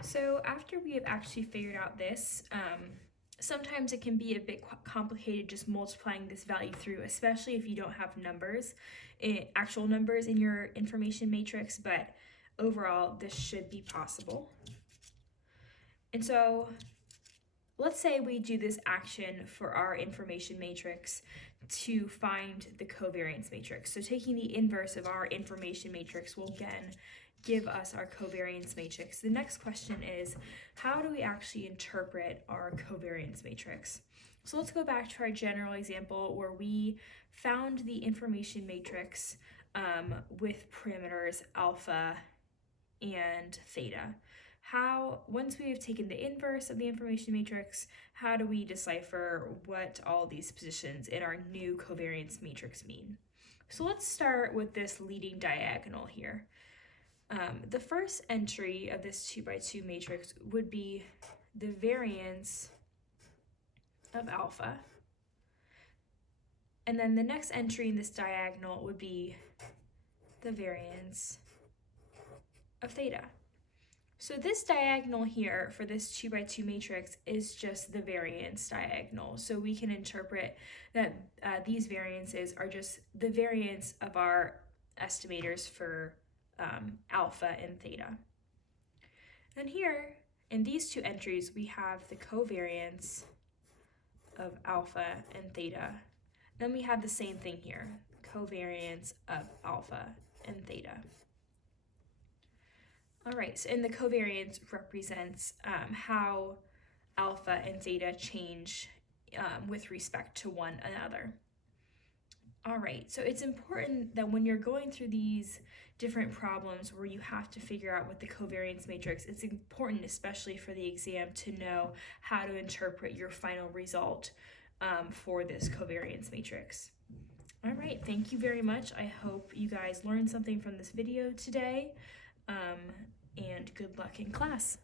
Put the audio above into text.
So after we have actually figured out this, sometimes it can be a bit complicated just multiplying this value through, especially if you don't have numbers, actual numbers in your information matrix, but overall this should be possible. And so let's say we do this action for our information matrix to find the covariance matrix. So taking the inverse of our information matrix will again give us our covariance matrix. The next question is, how do we actually interpret our covariance matrix? So let's go back to our general example where we found the information matrix with parameters alpha and theta. Once we have taken the inverse of the information matrix, how do we decipher what all these positions in our new covariance matrix mean? So let's start with this leading diagonal here. The first entry of this 2x2 matrix would be the variance of alpha. And then the next entry in this diagonal would be the variance of theta. So this diagonal here for this 2x2 matrix is just the variance diagonal. So we can interpret that these variances are just the variance of our estimators for alpha and theta. And here in these two entries we have the covariance of alpha and theta. Then we have the same thing here, covariance of alpha and theta. All right, so the covariance represents how alpha and theta change with respect to one another. All right, so it's important that when you're going through these different problems where you have to figure out what the covariance matrix, it's important, especially for the exam, to know how to interpret your final result for this covariance matrix. All right, thank you very much. I hope you guys learned something from this video today, and good luck in class.